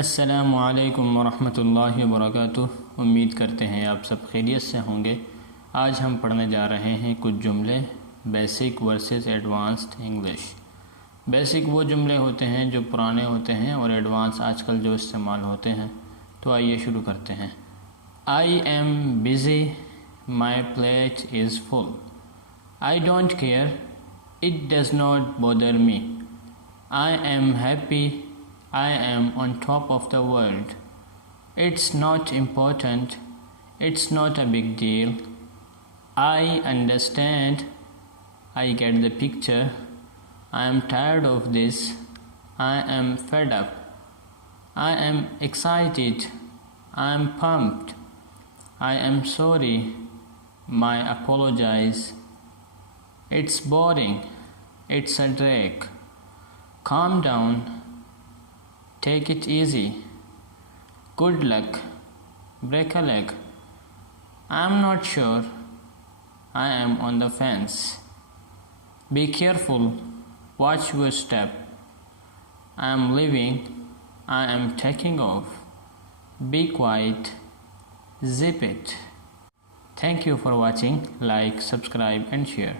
अस्सलामुअलैकुम वरहमतुल्लाहि वबरकातुह। उम्मीद करते हैं आप सब खैरियत से होंगे। आज हम पढ़ने जा रहे हैं कुछ जुमले basic versus advanced English. Basic वो जुमले होते हैं जो पुराने होते हैं और एडवांस आजकल जो इस्तेमाल होते हैं। तो आइए शुरू करते हैं। I am busy, my plate is full. I don't care, it does not bother me. I am happy, I am on top of the world. It's not important. It's not a big deal. I understand. I get the picture. I am tired of this. I am fed up. I am excited. I am pumped. I am sorry. My apologize. It's boring. It's a drag. Calm down. Take it easy. Good luck. Break a leg. I'm not sure. I am on the fence. Be careful. Watch your step. I am leaving. I am taking off. Be quiet. Zip it. Thank you for watching. Like, subscribe and share.